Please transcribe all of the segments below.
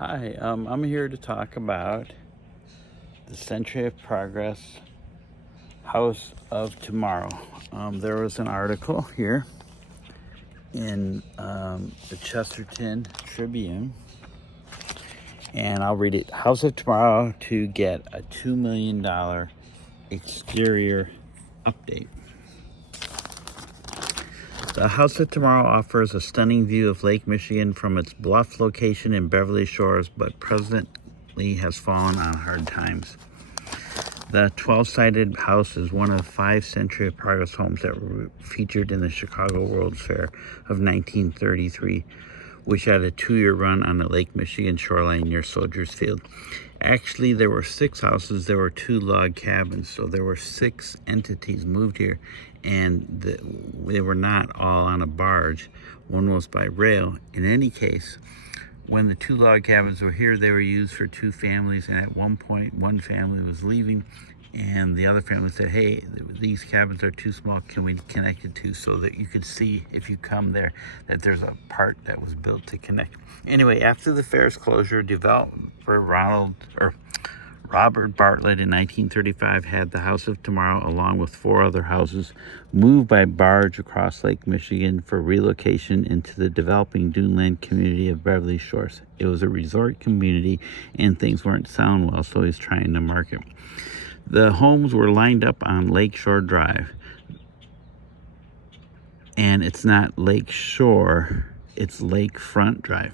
Hi, I'm here to talk about the Century of Progress House of Tomorrow. There was an article here in the Chesterton Tribune, and I'll read it. House of Tomorrow to get a $2 million exterior update. The House of Tomorrow offers a stunning view of Lake Michigan from its bluff location in Beverly Shores, but presently has fallen on hard times. The 12-sided house is one of 5 Century of Progress homes that were featured in the Chicago World's Fair of 1933, which had a 2-year run on the Lake Michigan shoreline near Soldiers Field. Actually, there were 6 houses. There were 2 log cabins, so there were 6 entities moved here, and they were not all on a barge. One was by rail. In any case, when the 2 log cabins were here, they were used for 2 families, and at one point, one family was leaving, and the other family said, hey, these cabins are too small, can we connect it to, so that you could see, if you come there, that there's a part that was built to connect. Anyway, after the fair's closure, developer Robert Bartlett in 1935 had the House of Tomorrow, along with 4 other houses, moved by barge across Lake Michigan for relocation into the developing duneland community of Beverly Shores. It was a resort community, and things weren't sound well, so he's trying to market. The homes were lined up on Lakeshore Drive, and it's not Lakeshore, it's Lakefront Drive.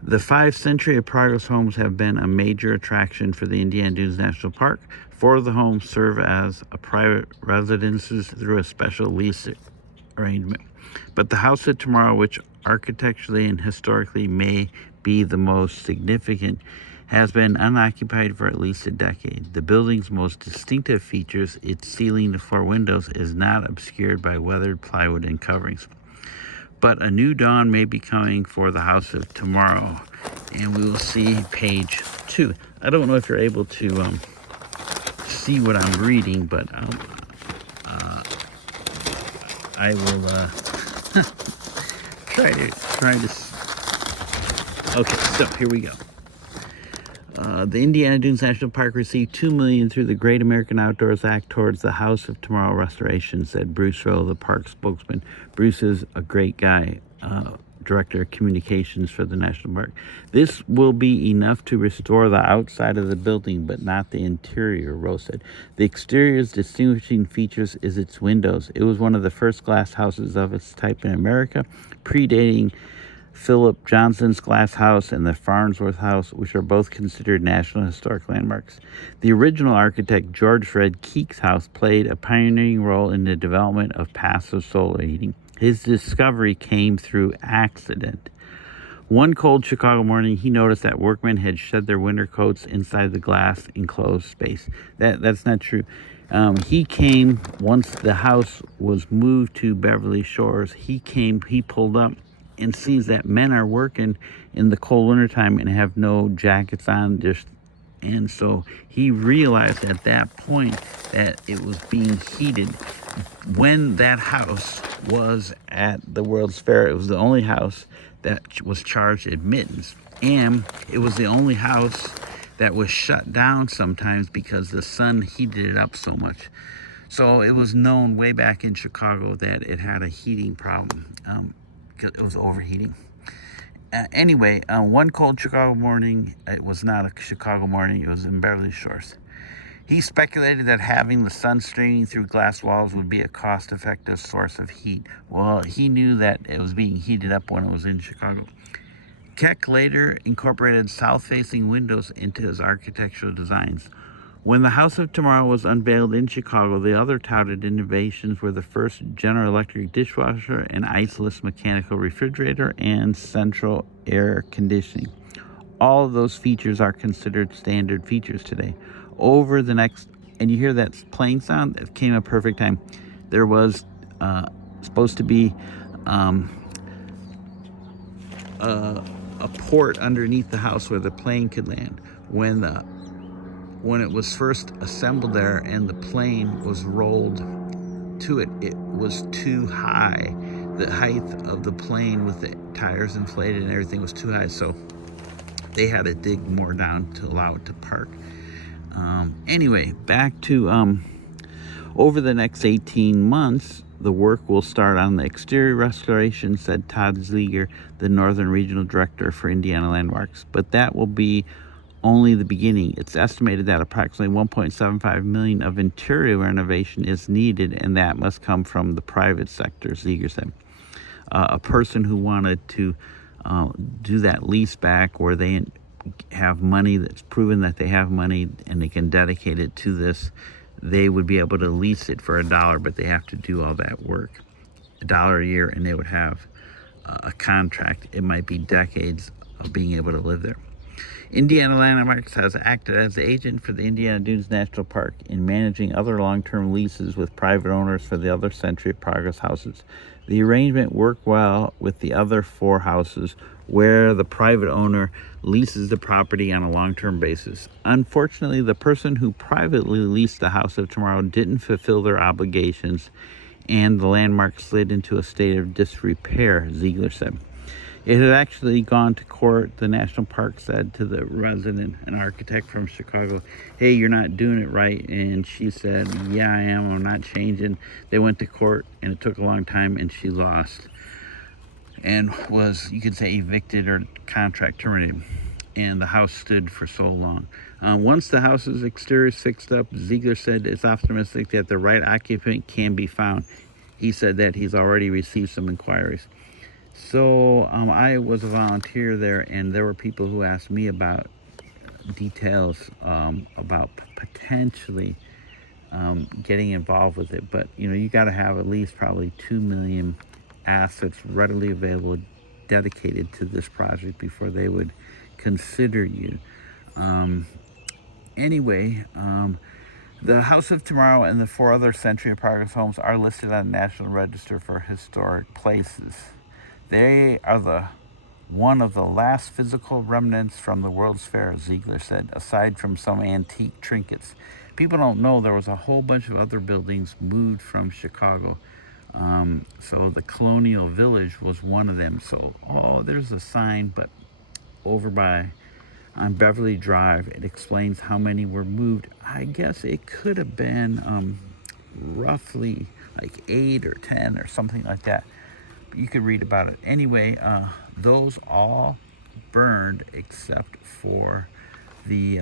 The 5 Century of Progress homes have been a major attraction for the Indiana Dunes National Park. 4 of the homes serve as a private residences through a special lease arrangement. But the House of Tomorrow, which architecturally and historically may be the most significant, has been unoccupied for at least a decade. The building's most distinctive features, its ceiling to floor windows, is not obscured by weathered plywood and coverings. But a new dawn may be coming for the House of Tomorrow, and we will see page 2. I don't know if you're able to see what I'm reading, but I will try to. Okay, so here we go. The Indiana Dunes National Park received $2 million through the Great American Outdoors Act towards the House of Tomorrow restoration, said Bruce Rowe, the park spokesman. Bruce is a great guy, director of communications for the National Park. This will be enough to restore the outside of the building, but not the interior, Rowe said. The exterior's distinguishing features is its windows. It was one of the first glass houses of its type in America, predating Philip Johnson's Glass House and the Farnsworth House, which are both considered National Historic Landmarks. The original architect, George Fred Keek's house, played a pioneering role in the development of passive solar heating. His discovery came through accident. One cold Chicago morning, he noticed that workmen had shed their winter coats inside the glass enclosed space. That's not true. He came once the house was moved to Beverly Shores. He pulled up and sees that men are working in the cold wintertime and have no jackets on, and so he realized at that point that it was being heated. When that house was at the World's Fair, it was the only house that was charged admittance, and it was the only house that was shut down sometimes because the sun heated it up so much. So it was known way back in Chicago that it had a heating problem. It was overheating. Anyway, one cold Chicago morning, it was not a Chicago morning, it was in Beverly Shores. He speculated that having the sun streaming through glass walls would be a cost-effective source of heat. Well, he knew that it was being heated up when it was in Chicago. Keck later incorporated south-facing windows into his architectural designs. When the House of Tomorrow was unveiled in Chicago, the other touted innovations were the first General Electric dishwasher, an iceless mechanical refrigerator, and central air conditioning. All of those features are considered standard features today. Over the next, and you hear that plane sound? It came at a perfect time. There was supposed to be a port underneath the house where the plane could land. When it was first assembled there and the plane was rolled to it, it was too high. The height of the plane with the tires inflated and everything was too high, so they had to dig more down to allow it to park. Anyway, back to over the next 18 months, the work will start on the exterior restoration, said Todd Ziegler, the Northern Regional Director for Indiana Landmarks. But that will be only the beginning. It's estimated that approximately $1.75 million of interior renovation is needed, and that must come from the private sector, Ziegler said. A person who wanted to do that lease back, where they have money that's proven that they have money and they can dedicate it to this, they would be able to lease it for $1, but they have to do all that work. $1 a year, and they would have a contract. It might be decades of being able to live there. Indiana Landmarks has acted as the agent for the Indiana Dunes National Park in managing other long-term leases with private owners for the other Century of Progress houses. The arrangement worked well with the other 4 houses where the private owner leases the property on a long-term basis. Unfortunately, the person who privately leased the House of Tomorrow didn't fulfill their obligations, and the landmark slid into a state of disrepair, Ziegler said. It had actually gone to court, the national park said to the resident, an architect from Chicago, "Hey, you're not doing it right." And she said, "Yeah, I am. I'm not changing." They went to court, and it took a long time, and she lost and was, you could say, evicted or contract terminated. And the house stood for so long. Once the house's exterior is fixed up, Ziegler said it's optimistic that the right occupant can be found. He said that he's already received some inquiries. So I was a volunteer there, and there were people who asked me about details about potentially getting involved with it. But you got to have at least probably 2 million assets readily available dedicated to this project before they would consider you. Anyway, the House of Tomorrow and the 4 other Century of Progress homes are listed on the National Register for Historic Places. They are one of the last physical remnants from the World's Fair, Ziegler said, aside from some antique trinkets. People don't know there was a whole bunch of other buildings moved from Chicago. So the Colonial Village was one of them. So, there's a sign, but over on Beverly Drive, it explains how many were moved. I guess it could have been roughly like 8 or 10 or something like that. You could read about it. Anyway, those all burned except for the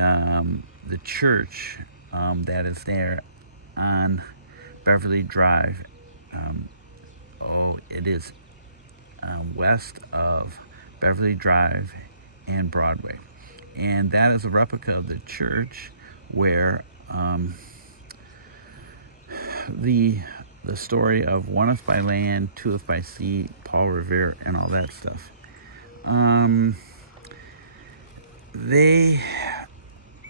church that is there on Beverly Drive. It is west of Beverly Drive and Broadway. And that is a replica of the church where the story of oneth by land, twoeth by sea, Paul Revere, and all that stuff.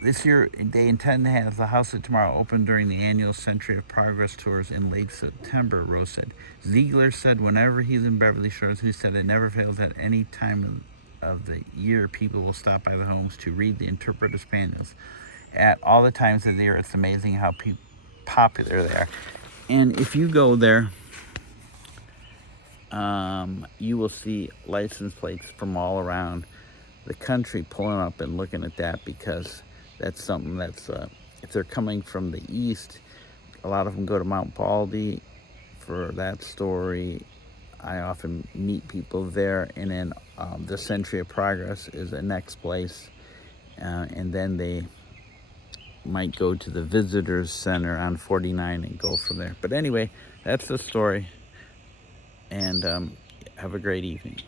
This year, they intend to have the House of Tomorrow open during the annual Century of Progress tours in late September, Rose said. Ziegler said whenever he's in Beverly Shores, he said it never fails at any time of the year people will stop by the homes to read the interpretive manuals. At all the times of the year, it's amazing how popular they are. And if you go there, you will see license plates from all around the country pulling up and looking at that, because that's something that's, if they're coming from the east, a lot of them go to Mount Baldy for that story. I often meet people there, and then the Century of Progress is the next place, and then they might go to the Visitors Center on 49 and go from there. But anyway, that's the story, and have a great evening.